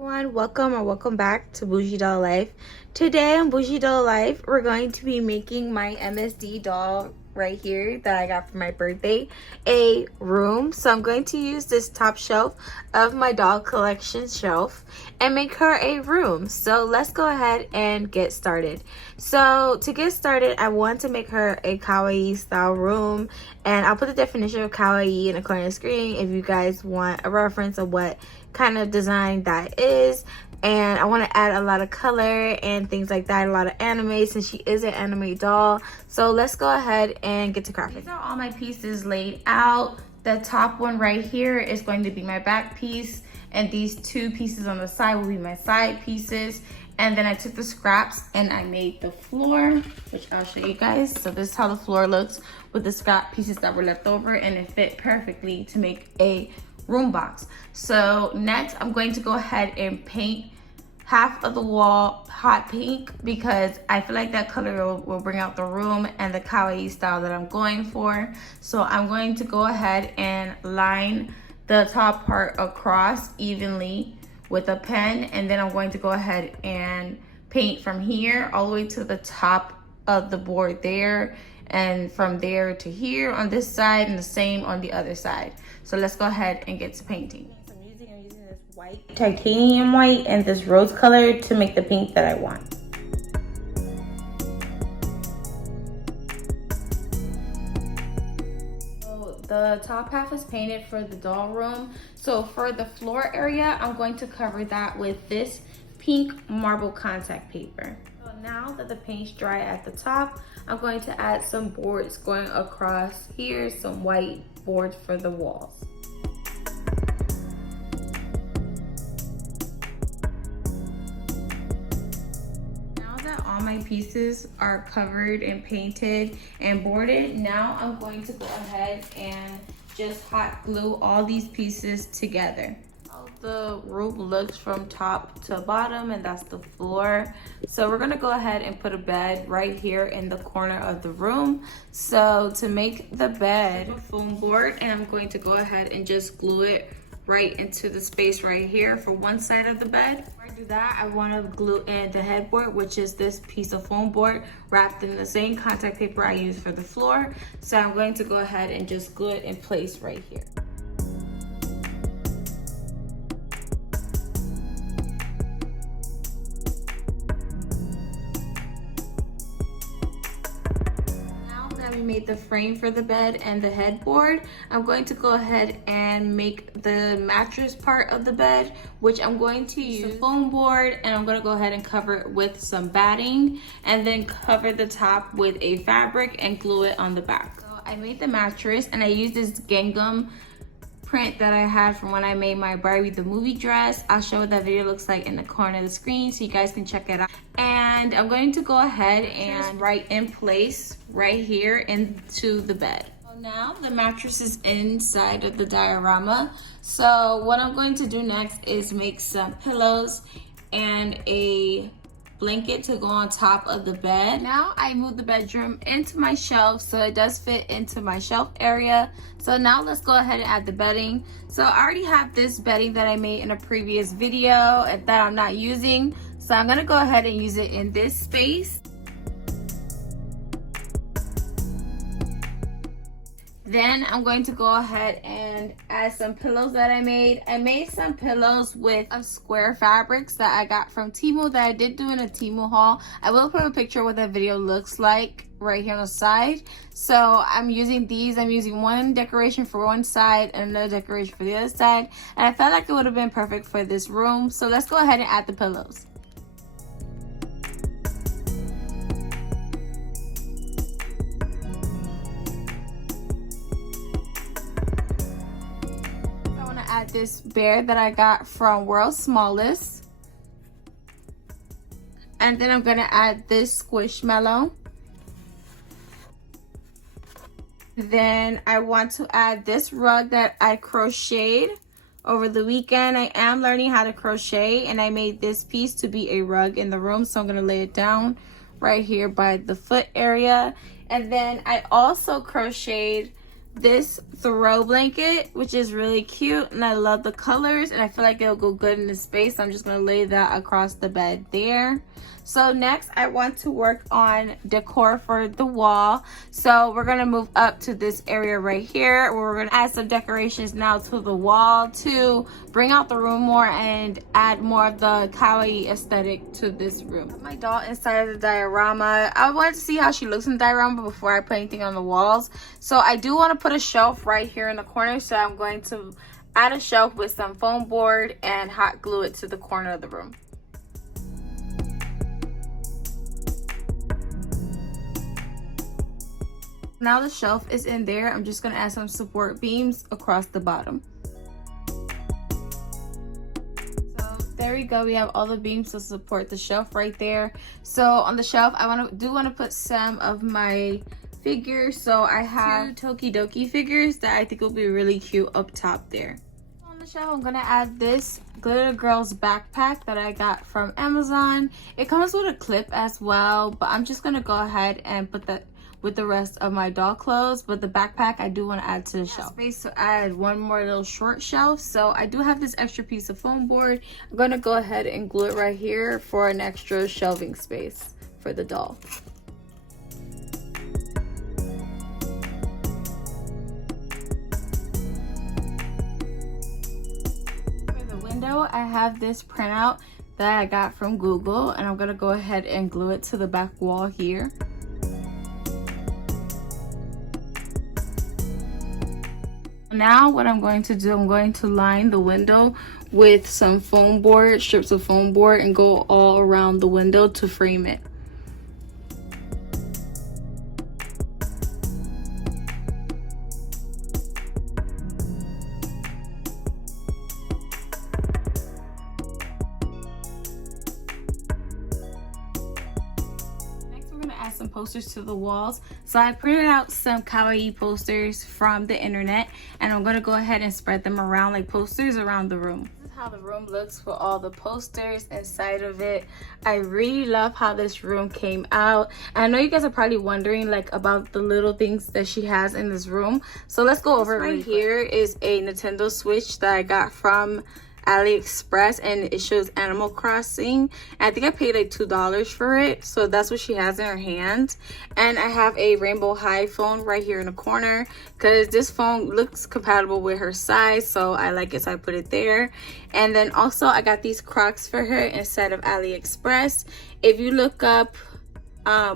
Everyone, welcome or welcome back to Bougie Doll Life. Today on Bougie Doll Life, we're going to be making my MSD doll right here that I got for my birthday a room. So I'm going to use this top shelf of my doll collection shelf and make her a room. So let's go ahead and get started. So to get started, I want to make her a Kawaii style room, and I'll put the definition of Kawaii in the corner of the screen if you guys want a reference of what kind of design that is. And I want to add a lot of color and things like that, a lot of anime since she is an anime doll. So let's go ahead and get to crafting. These are all my pieces laid out. The top one right here is going to be my back piece, and these two pieces on the side will be my side pieces. And then I took the scraps and I made the floor, which I'll show you guys. So this is how the floor looks with the scrap pieces that were left over, and it fit perfectly to make a room box. So next I'm going to go ahead and paint half of the wall hot pink because I feel like that color will bring out the room and the kawaii style that I'm going for. So I'm going to go ahead and line the top part across evenly with a pen, and then I'm going to go ahead and paint from here all the way to the top of the board there, and from there to here on this side, and the same on the other side. So let's go ahead and get to painting. I'm using this white, titanium white, and this rose color to make the pink that I want. So the top half is painted for the doll room. So for the floor area, I'm going to cover that with this pink marble contact paper. So now that the paint's dry at the top, I'm going to add some boards going across here, some white boards for the walls. Now that all my pieces are covered and painted and boarded, now I'm going to go ahead and just hot glue all these pieces together. The room looks from top to bottom, and that's the floor. So we're gonna go ahead and put a bed right here in the corner of the room. So to make the bed, a foam board, and I'm going to go ahead and just glue it right into the space right here for one side of the bed. Before I do that, I want to glue in the headboard, which is this piece of foam board wrapped in the same contact paper I used for the floor. So I'm going to go ahead and just glue it in place right here. We made the frame for the bed and the headboard. I'm going to go ahead and make the mattress part of the bed, which I'm going to use a foam board, and I'm going to go ahead and cover it with some batting, and then cover the top with a fabric and glue it on the back. So I made the mattress, and I used this gingham print that I had from when I made my Barbie the movie dress. I'll show what that video looks like in the corner of the screen so you guys can check it out. And I'm going to go ahead and right in place right here into the bed. So now the mattress is inside of the diorama. So what I'm going to do next is make some pillows and a blanket to go on top of the bed. Now I moved the bedroom into my shelf so it does fit into my shelf area. So now let's go ahead and add the bedding. So I already have this bedding that I made in a previous video that I'm not using. So I'm gonna go ahead and use it in this space. Then I'm going to go ahead and add some pillows that I made. I made some pillows with square fabrics that I got from Temu that I did do in a Temu haul. I will put a picture of what that video looks like right here on the side. So I'm using these. I'm using one decoration for one side and another decoration for the other side. And I felt like it would have been perfect for this room. So let's go ahead and add the pillows. Add this bear that I got from World's Smallest, and then I'm gonna add this squishmallow. Then I want to add this rug that I crocheted over the weekend. I am learning how to crochet, and I made this piece to be a rug in the room, so I'm gonna lay it down right here by the foot area. And then I also crocheted this throw blanket, which is really cute, and I love the colors, and I feel like it'll go good in this space. So I'm just gonna lay that across the bed there. So next I want to work on decor for the wall. So we're gonna move up to this area right here where we're gonna add some decorations now to the wall to bring out the room more and add more of the kawaii aesthetic to this room. My doll inside of the diorama. I wanted to see how she looks in the diorama before I put anything on the walls. So I do want to put a shelf right here in the corner, so I'm going to add a shelf with some foam board and hot glue it to the corner of the room. Now the shelf is in there, I'm just going to add some support beams across the bottom. So there we go, we have all the beams to support the shelf right there. So on the shelf I want to put some of my figures. So I have 2 Tokidoki figures that I think will be really cute up top there. On the shelf I'm going to add this Glitter Girls backpack that I got from Amazon. It comes with a clip as well, but I'm just going to go ahead and put that with the rest of my doll clothes, but the backpack I do want to add to the shelf. Space to add one more little short shelf, so I do have this extra piece of foam board. I'm going to go ahead and glue it right here for an extra shelving space for the doll. For the window I have this printout that I got from Google, and I'm going to go ahead and glue it to the back wall here. Now what I'm going to do, I'm going to line the window with some foam board, strips of foam board, and go all around the window to frame it. Add some posters to the walls. So I printed out some kawaii posters from the internet, and I'm going to go ahead and spread them around like posters around the room. This is how the room looks with all the posters inside of it. I really love how this room came out. And I know you guys are probably wondering like about the little things that she has in this room, so let's go over it. Right here is a Nintendo Switch that I got from AliExpress, and it shows Animal Crossing. I think I paid like $2 for it, so that's what she has in her hands. And I have a Rainbow High phone right here in the corner because this phone looks compatible with her size, so I like it, so I put it there. And then also I got these Crocs for her inside of AliExpress. If you look up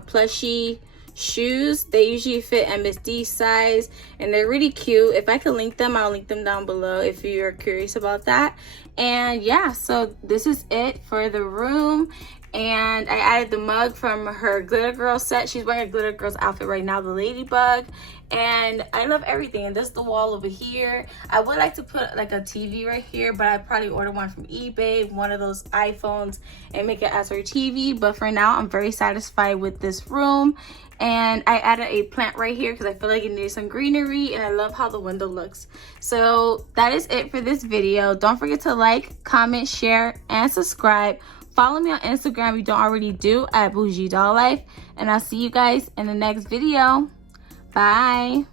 Plushy shoes, they usually fit MSD size, and they're really cute. If I can link them, I'll link them down below if you're curious about that. And yeah, so this is it for the room. And I added the mug from her Glitter Girl set. She's wearing a Glitter Girls outfit right now, the ladybug. And I love everything. And this is the wall over here. I would like to put like a TV right here, but I'd probably order one from eBay, one of those iPhones, and make it as her TV. But for now, I'm very satisfied with this room. And I added a plant right here because I feel like it needs some greenery, and I love how the window looks. So that is it for this video. Don't forget to like, comment, share, and subscribe. Follow me on Instagram if you don't already do at Bougie Doll Life. And I'll see you guys in the next video. Bye.